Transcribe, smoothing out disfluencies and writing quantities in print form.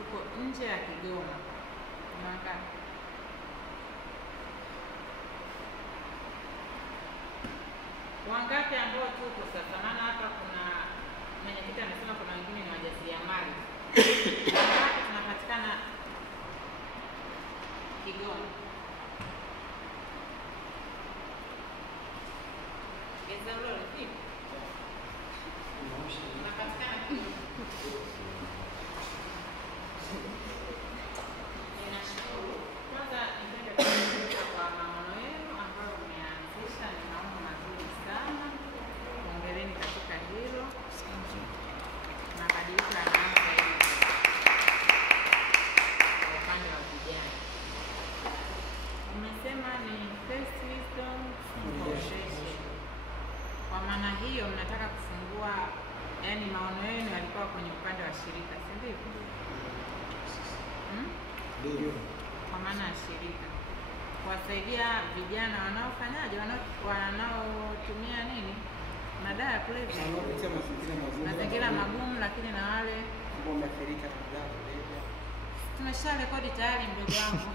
tuko nje ya Kigoma. Wangapi? Wangapi ambao tuko sasa? Maana hapa kuna mwenyekiti amesema kuna wengine ni wajasiriamali. Wangapi tunapatikana Kigoma? Geza ulo vipi? Tunapatikana Kigoma. Ninashukuru. Kwanza nipende kushukuru kwa maono yenu ambayo umeanzisha, ni maono mazuri sana. Hongereni katika hilo. Mabadiliko yanaanza hivi kwa upande wa vijana. Umesema ni First Wisdom Foundation. Kwa maana hiyo mnataka kufungua, yani maono yenu yalikuwa kwenye upande wa shirika, si ndivyo? Ndio. Kwa maana ya shirika kuwasaidia vijana wanaofanyaje, wanaotumia nini, madawa ya kulevya, mazingira magumu, lakini na wale ambao wameathirika na madawa ya kulevya. Tumesha rekodi tayari, mdogo wangu.